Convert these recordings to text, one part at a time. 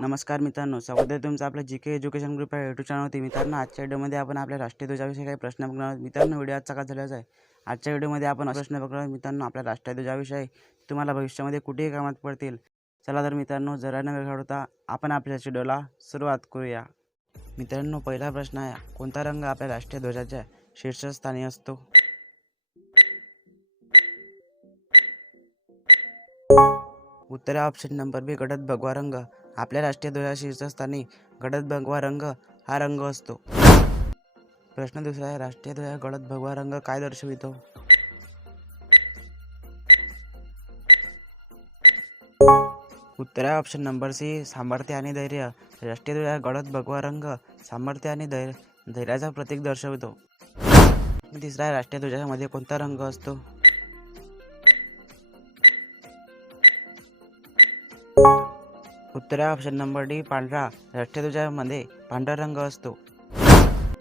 नमस्कार मित्रांनो स्वागत आहे तुमचं आपलं जी के एज्युकेशन ग्रुप आहे युट्यूब चॅनलवरती मित्रांनो आजच्या व्हिडिओमध्ये आपण आपल्या राष्ट्रीय ध्वजाविषयी काही प्रश्न बघणार आहोत. मित्रांनो व्हिडिओ आजचा का झाल्याचा आहे? आजच्या व्हिडिओमध्ये आपण प्रश्न बघणार आहोत. मित्रांनो आपल्या राष्ट्रीय ध्वजाविषयी तुम्हाला भविष्यामध्ये कुठेही कामात पडतील. चला तर मित्रांनो जरा न वेळ आपण आपल्या व्हिडिओला सुरुवात करूया. मित्रांनो पहिला प्रश्न आहे कोणता रंग आपल्या राष्ट्रीय ध्वजाच्या शीर्षस्थानी असतो? उत्तर ऑप्शन नंबर बी गडद भगवा रंग. आपल्या राष्ट्रीय ध्वजा शीर्षस्थानी गडद भगवा रंग हा रंग असतो. प्रश्न दुसरा आहे राष्ट्रीय ध्वजा गडद भगवा रंग काय दर्शवितो? उत्तर आहे ऑप्शन नंबर सी सामर्थ्य आणि धैर्य. राष्ट्रीय ध्वजा गडद भगवा रंग सामर्थ्य आणि धैर्य धैर्याचा प्रतीक दर्शवितो. तिसरा आहे राष्ट्रीय ध्वजामध्ये कोणता रंग असतो? उत्तर ऑप्शन नंबर डी पांढरा. राष्ट्रीय ध्वजामध्ये पांढरा रंग असतो.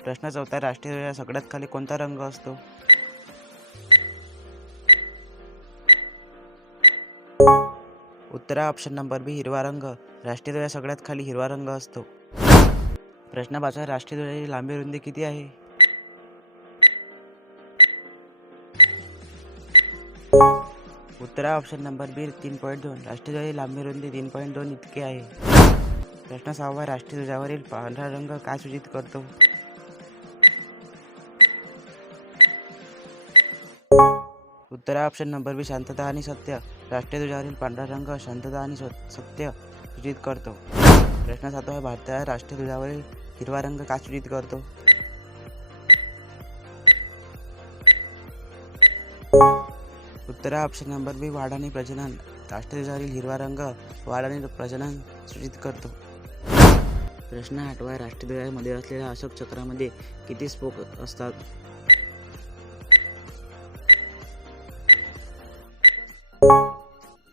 प्रश्न चौथा राष्ट्रीय ध्वजा सगळ्यात खाली कोणता रंग असतो? उत्तर ऑप्शन नंबर बी हिरवा रंग. राष्ट्रीय ध्वजा सगळ्यात खाली हिरवा रंग असतो. प्रश्न पाचवा राष्ट्रीय ध्वजाची लांबी रुंदी किती आहे? उत्तरा ऑप्शन नंबर बी तीन पॉईंट दोन. राष्ट्रीय लांबी रुंदी तीन पॉईंट दोन इतके आहे. प्रश्न सहावा राष्ट्रीय ध्वजावरील पांढरा रंग काय सूचित करतो? उत्तरा ऑप्शन नंबर बी शांतता आणि सत्य. राष्ट्रीय ध्वजावरील पांढरा रंग शांतता आणि सत्य सूचित करतो. प्रश्न सातवा भारताच्या राष्ट्रीय ध्वजावरील हिरवा रंग काय सूचित करतो? उत्तर ऑप्शन नंबर बी वाढ आणि प्रजनन. राष्ट्रीय हिरवा रंग वाढ आणि प्रजनन सूचित करतो. प्रश्न आठवा राष्ट्रध्वजामध्ये असलेल्या अशोक चक्रामध्ये किती स्पोक असतात?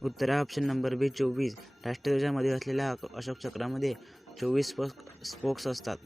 उत्तर ऑप्शन नंबर बी चोवीस. राष्ट्रध्वजामध्ये असलेल्या अशोक चक्रामध्ये चोवीस स्पोक स्पोक्स असतात.